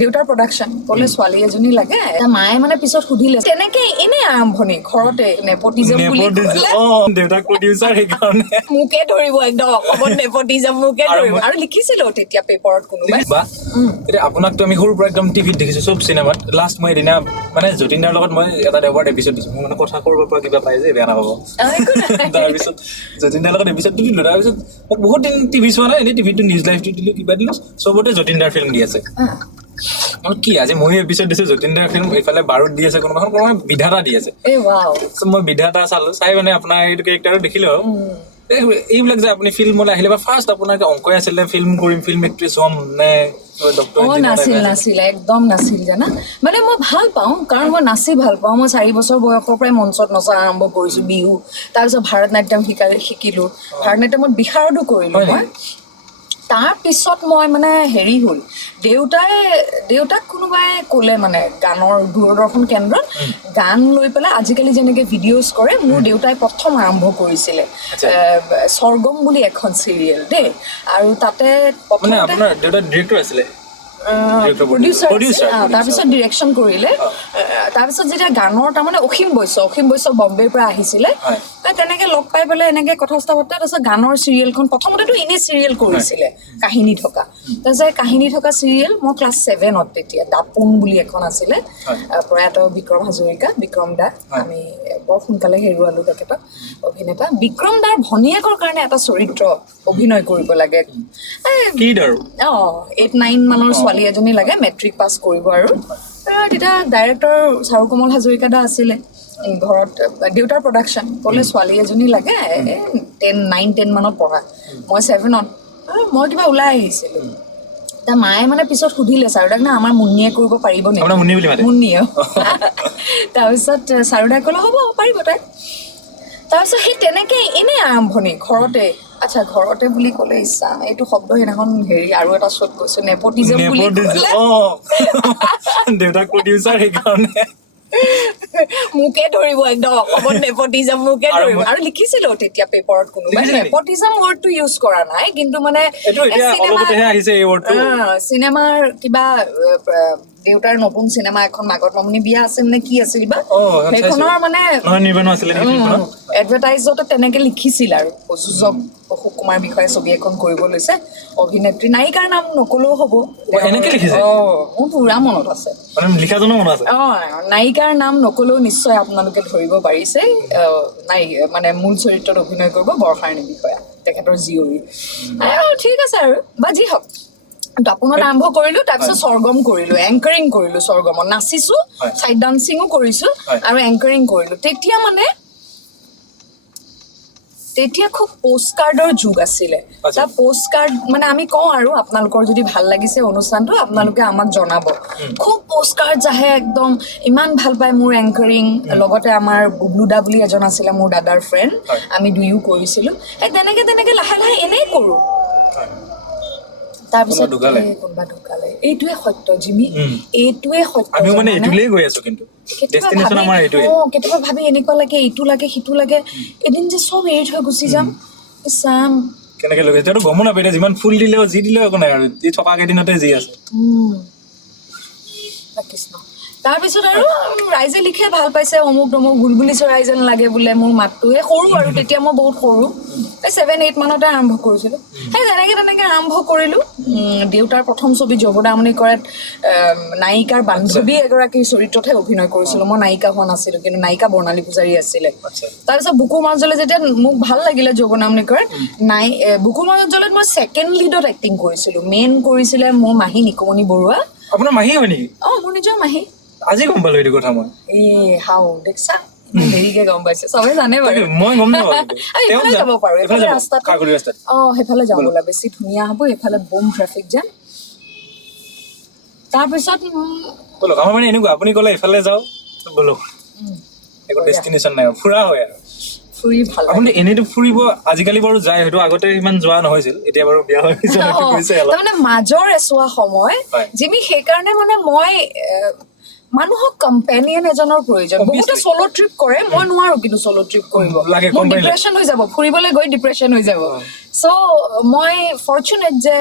দেউতাৰ প্ৰডাকশ্যন ক'লে ছোৱালী এজনী লাগে মায়ে মানে পিছত সুধিলে তেনেকে এনে আৰম্ভণি ঘৰতে নেপটিজম বুলি দেউতাক প্ৰডিউচাৰ সেইকাৰণে মোকে ধৰিব একদম অসমত নেপটিজম মোকে ধৰিব আৰু লিখিছিলো তেতিয়া পেপাৰত কোনোবাই এতিয়া আপোনাকতো আমি সৰুৰ পৰা একদম টিভিত দেখিছো চব চিনেমাত লাষ্ট মই এদিনা মানে যতীন্দাৰ লগত মই এটা দেওবাৰ এপিছড দিছো মোৰ মানে কথা কৰিব পৰা কিবা পাই যে বেয়া নাপাব তাৰপিছত যতীন্দাৰ লগত এপিছডটো দিলো তাৰপিছত মোক বহুত দিন টিভি চোৱা নাই এনেই টিভিটো নিউজ লাইভটো দিলো কিবা দিলো চবতে যতীন্দাৰ ফিল্ম দি আছে কি আজি মই এপিছড দিছো যতীন্দাৰ ফিল্ম এইফালে বাৰুদ দি আছে কোনোবা বিধাতা দি আছে মই বিধাতা চালো চাই মানে আপোনাৰ এইটো কেৰেক্টাৰটো দেখিলো এইবিলাক যে আপুনি ফিল্মলৈ আহিলে বা ফাৰ্ষ্ট আপোনাৰ অংকই আছিলে ফিল্ম কৰিম ফিল্ম এক্ট্ৰেছ হ'ম নে নাছিল একদম নাছিল জানা মানে মই ভাল পাওঁ কাৰণ মই নাচি ভাল পাওঁ মই 4 বছৰ বয়সৰ পৰাই মঞ্চত নচা আৰম্ভ কৰিছো বিহু তাৰপিছত ভাৰত নাট্যম শিকিলো ভাৰত নাট্যমত বিশাৰদো কৰিলো মই তাৰপিছত মই মানে হেৰি হ'ল দেউতাক কোনোবাই ক'লে মানে গানৰ দূৰদৰ্শন কেন্দ্ৰত গান লৈ পেলাই আজিকালি যেনেকৈ ভিডিঅ'জ কৰে মোৰ দেউতাই প্ৰথম আৰম্ভ কৰিছিলে স্বৰ্গম বুলি এখন চিৰিয়েল দেই আৰু তাতে আপোনাৰ দেউতা ডিৰেক্টৰ আছিলে তাৰপিছত ডিৰেকশ্যন কৰিলে তাৰপিছত যেতিয়া গানৰ তাৰমানে অসীম বৈশ্য বম্বেৰ পৰা আহিছিলে তেনেকে লগ পাই পেলাই এনেকে কথা চথা পাতে তাৰপিছত গানৰ চিৰিয়েলখন প্ৰথমতেতো এনেই চিৰিয়েল কৰিছিলে কাহিনী থকা তাৰপিছত কাহিনী থকা চিৰিয়েল মই ক্লাছ 7ত তেতিয়া দাপোন বুলি এখন আছিলে প্ৰয়াত বিক্ৰম হাজৰিকা বিক্ৰম দা আমি বৰ সোনকালে হেৰুৱালো তেখেতক অভিনেতা বিক্ৰম দাৰ ভনীয়েকৰ কাৰণে এটা চৰিত্ৰ অভিনয় কৰিব লাগে 8-9 মানৰ ছোৱালী এজনী লাগে মেট্ৰিক পাছ কৰিব আৰু তেতিয়া ডাইৰেক্টৰ চাৰুকমল হাজৰিকা দা আছিলে ঘৰত দেউতাৰ প্ৰডাকশ্যন ক'লে ছোৱালী এজনী লাগে 9-10 মানত পঢ়া মই 7ত মই কিবা ওলাই আহিছিলোঁ মায়ে মানে পিছত সুধিলে চাৰুদাক না আমাৰ মুন্নিয়ে কৰিব পাৰিব নেকি মুন্নিয়ে তাৰপিছত চাৰুদাই ক'লে হ'ব পাৰিব তাই তাৰপিছত সেই তেনেকে এনে আৰম্ভণি ঘৰতে আচ্ছা ঘৰতে বুলি ক'লে ইচ্ছা এইটো শব্দ সেইদিনাখন হেৰি আৰু এটা শ্ব'ত কৈছো নেপটিজম বুলি দেউতাক প্ৰডিউচাৰ সেইকাৰণে মোকে ধৰিব একদম অসমত নেপটিজম মোকে ধৰিব আৰু লিখিছিলো তেতিয়া পেপাৰত কোনোবাই নেপটিজম ৱৰ্ডটো ইউজ কৰা নাই কিন্তু মানে চিনেমাৰ কিবা দেউতাৰ নতুন চিনেমা এখন মাগত মামনি বিয়া আছিল নে কি আছিল বা সেইখনৰ মানে এডভাৰটাইজতে তেনেকে লিখিছিল আৰু প্ৰযোজক অশোক কুমাৰ বিষয়ে ছবি এখন কৰিব লৈছে অভিনেত্ৰী নায়িকাৰ নাম নকলেও হ'ব মোৰ পুৰা মনত আছে নায়িকাৰ নাম নকলেও নিশ্চয় আপোনালোকে ধৰিব পাৰিছে মানে মূল চৰিত্ৰত অভিনয় কৰিব বৰ্ষাৰাণী বিষয়া তেখেতৰ জীয়ৰী ঠিক আছে আৰু বা যি হওক দাপোনত আৰম্ভ কৰিলো তাৰপিছত স্বৰ্গম কৰিলো এংকাৰিং কৰিলো স্বৰ্গমত নাচিছো চাইড ডান্সিঙো কৰিছো আৰু এংকাৰিং কৰিলো তেতিয়া খুব পোষ্ট কাৰ্ডৰ যুগ আছিলে তাৰ পোষ্ট কাৰ্ড মানে আমি কওঁ আৰু আপোনালোকৰ যদি ভাল লাগিছে অনুষ্ঠানটো আপোনালোকে আমাক জনাব খুব পোষ্ট কাৰ্ড আহে একদম ইমান ভাল পায় মোৰ এংকাৰিং লগতে আমাৰ বুবলুদা বুলি এজন আছিলে মোৰ দাদাৰ ফ্ৰেণ্ড আমি দুয়ো কৰিছিলো তেনেকে লাহে লাহে এনেই কৰো তাৰপিছত কোনোবা ঢুকালে এইটোৱে সত্য জিমি এইটোৱে সত্য কেতিয়াবা ভাবি এনেকুৱা লাগে এইটো লাগে সিটো লাগে এদিন যে চব এৰি থৈ গুচি যাম চাম কেনেকে লগে সেইটো গম নাপায় যিমান ফুল দিলেও যি দিলেও একো নাই আৰু যি থকা কেইদিনতে যি আছে কৃষ্ণ তাৰপিছত আৰু ৰাইজে লিখে ভাল পাইছে অমুক দমুক বুলবুলি চৰাই যেন লাগে বোলে মোৰ মাতটোৱে সৰু আৰু তেতিয়া মই বহুত সৰু 7-8 মানতে আৰম্ভ কৰিছিলোঁ সেই তেনেকে আৰম্ভ কৰিলোঁ দেউতাৰ প্ৰথম ছবি যশোদামণি কৰাত নায়িকাৰ বান্ধৱী এগৰাকীৰ চৰিত্ৰতহে অভিনয় কৰিছিলোঁ মই নায়িকা হোৱা নাছিলোঁ কিন্তু নায়িকা বৰ্ণালী পূজাৰী আছিলে তাৰপিছত বুকুৰ মাজলৈ যেতিয়া মোক ভাল লাগিলে যশোদামণি কৰাত বুকুৰ মাজলৈ মই ছেকেণ্ড লিডত এক্টিং কৰিছিলোঁ মেইন কৰিছিলে মোৰ মাহী নিকুমণি বৰুৱা আপোনাৰ মাহী হয় নেকি মোৰ নিজৰ মাহী আজি গম পালো এইটো কথা মই হাও দেখছা দেৰিকে গম পাইছে চবে জানে বাৰু মই গম নাপাওঁ এইফালে যাব পাৰো এইফালে ৰাস্তাত সেইফালে যাব ব'লা বেছি ধুনীয়া হ'ব এইফালে বম ট্ৰেফিক জাম তাৰপিছত ব'লক আমাৰ মানে এনেকুৱা আপুনি ক'লে এইফালে যাওঁ ব'লক একো ডেষ্টিনেশ্যন নাই ফুৰা হয় আৰু ফুৰি ভাল আপুনি এনেইতো ফুৰিব আজিকালি বাৰু যায় হয়তো আগতে ইমান যোৱা নহৈছিল এতিয়া বাৰু বিয়া হৈ গৈছে তাৰমানে মাজৰ এছোৱা সময় জিমি সেইকাৰণে মানে মই মানুহক কম্পেনিয়ন এজনৰ প্ৰয়োজন বহুতে সলো ট্ৰিপ কৰে মই নোৱাৰো কিন্তু সলো ট্ৰিপ কৰিব মোৰ ডিপ্ৰেছন হৈ যাব ফুৰিবলৈ গৈ ডিপ্ৰেছন হৈ যাব সো মই ফৰচুনেট যে